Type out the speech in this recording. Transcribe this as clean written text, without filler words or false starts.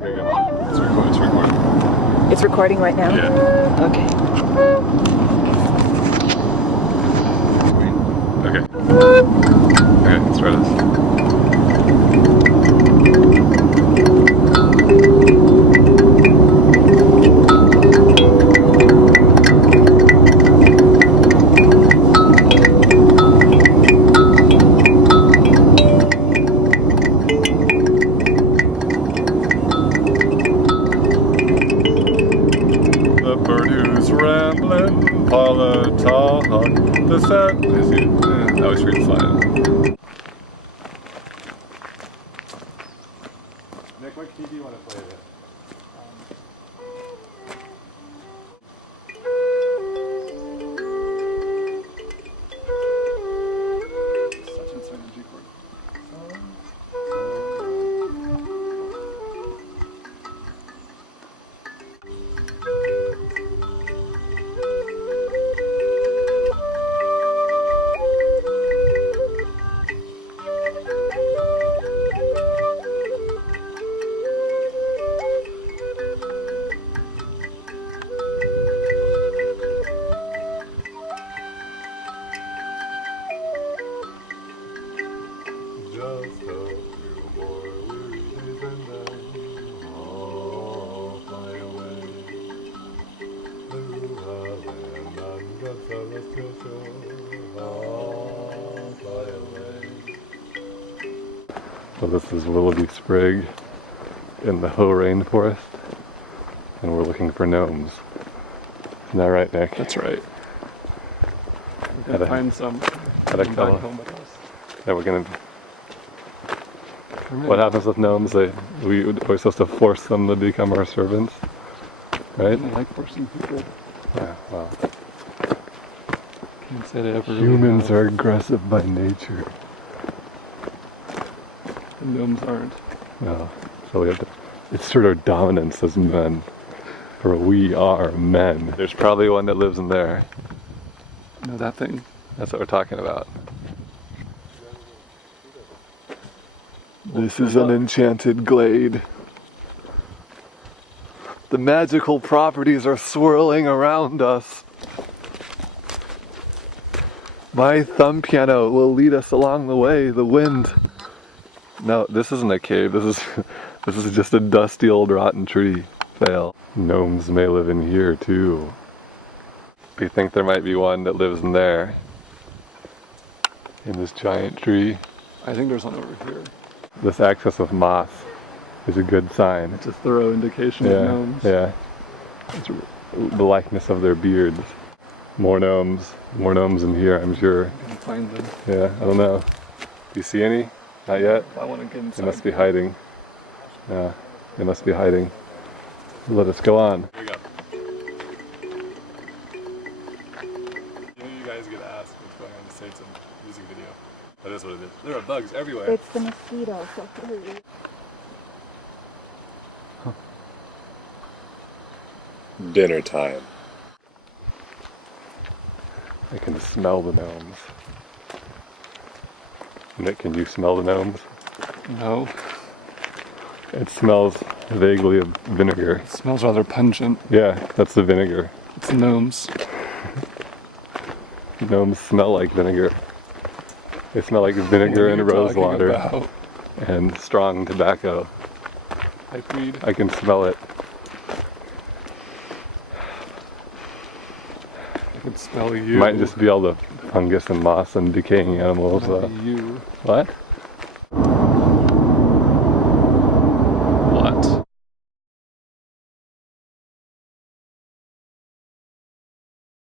Here you go. It's recording. It's recording right now? Yeah. Okay. Okay, let's try this. The bird who's rambling, Paula Talk, the set. I see it. I always read slide. Nick, what key do you want to play it? Such and such a G chord. Just a few more weary days and then I'll fly away to a land on God's celestial shore. I'll fly away. So this is Willoughby Sprig in the Hoh rainforest, and we're looking for gnomes. Isn't that right, Nick? That's right. We're gonna find some. Had a back fella. home with us. Yeah, we're gonna. What happens with gnomes? We're supposed to force them to become our servants, right? I like forcing people. Yeah. Well, Can't say they ever really humans have. are aggressive by nature. The gnomes aren't. No, so we have to assert our dominance as men, for we are men. There's probably one that lives in there. You know that thing? That's what we're talking about. This is an enchanted glade. The magical properties are swirling around us. My thumb piano will lead us along the way, the wind. No, this isn't a cave, this is just a dusty old rotten tree. Fail. Gnomes may live in here too. We think there might be one that lives in there. In this giant tree. I think there's one over here. This excess of moss is a good sign. It's a thorough indication of gnomes. Yeah. It's the likeness of their beards. More gnomes in here, I'm sure. I can find them. Yeah, I don't know. Do you see any? Not yet? If I want to get inside. They must be hiding. Yeah, they must be hiding. Let us go on. Here we go. You guys get asked what's going on in the States of music video. That is what it is. There are bugs everywhere. It's the mosquito, so hurry. Dinner time. I can smell the gnomes. Nick, can you smell the gnomes? No. It smells vaguely of vinegar. It smells rather pungent. Yeah, that's the vinegar. It's gnomes. Gnomes smell like vinegar. They smell like vinegar and rose water and strong tobacco. Pipeweed. I can smell it. I can smell you. Might just be all the fungus and moss and decaying animals. Might be you. What?